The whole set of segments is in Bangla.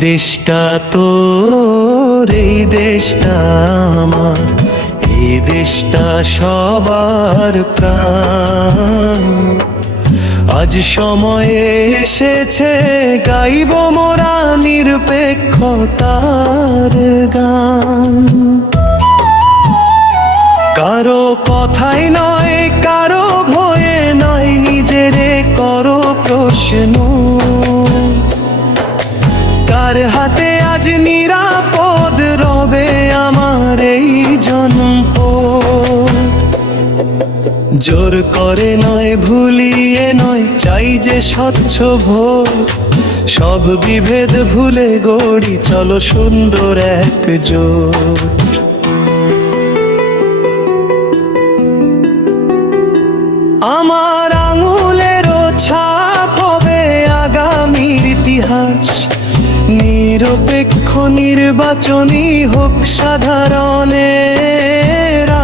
দেশটা তোর, এই দেশটা আমার, এই দেশটা সবার প্রাণ। আজ সময় এসেছে, গাইব মোরা নিরপেক্ষতার গান। কারও কথাই নয়, কারও কার হাতে আজ নিরাপদ রবে আমার এই জন্ম জোর করে নয়, ভুলিয়ে নয়, চাই যে স্বচ্ছ ভোর। সব বিভেদ ভুলে গড়ি, চলো সুন্দর এক জোট। আমার নিরপেক্ষ নির্বাচনী হোক সাধারণের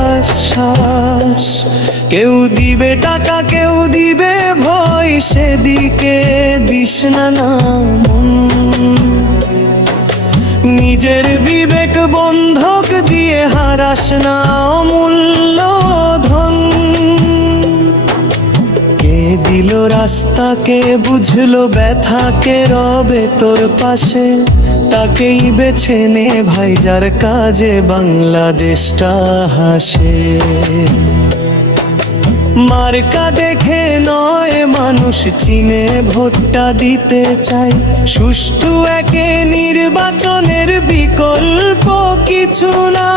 আশ্বাস। কেউ দিবে টাকা, কেউ দিবে ভয়, সেদিকে দিস না নিজের বিবেক বন্ধক দিয়ে হারাস না অমূল্য ধন। দিল রাস্তা কে বুঝলো ব্যথা কে রবে তোর পাশে। তাকেই বেছে নে ভাই, যার কাজে বাংলাদেশটা হাসে। মার্কা দেখে নয়, মানুষ চিনে ভোটটা দিতে চাই সুষ্ঠু একে নির্বাচনের বিকল্প কিছু না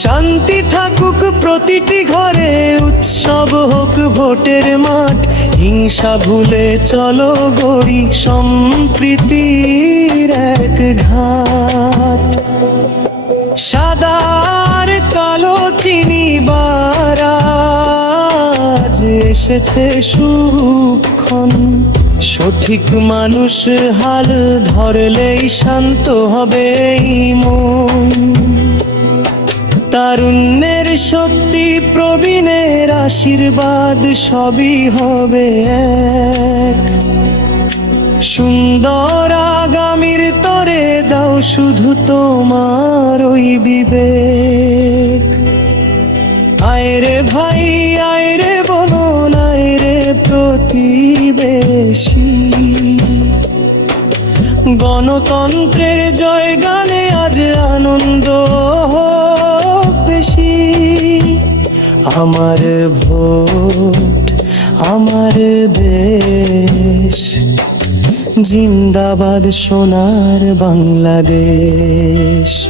শান্তি থাকুক প্রতিটি ঘরে উৎসব হোক ভোটের মাঠ। হিংসা ভুলে চলো গড়ি সম্প্রীতির এক ঘাট। সাদার কালো চিনি বারাজ এসেছে সুক্ষণ সঠিক মানুষ হাল ধরলেই শান্ত হবে মন। তারুণ্যের শক্তি প্রবীণের আশীর্বাদ সবই হবে এক। সুন্দর আগামীর তরে দাও শুধু তোমার ওই বিবেক। আয়রে ভাই আয়রে বলো আয়রে প্রতিবেশী। গণতন্ত্রের জয় গানে আজ আনন্দ আমার ভোট আমার দেশ। জিন্দাবাদ সোনার বাংলাদেশ।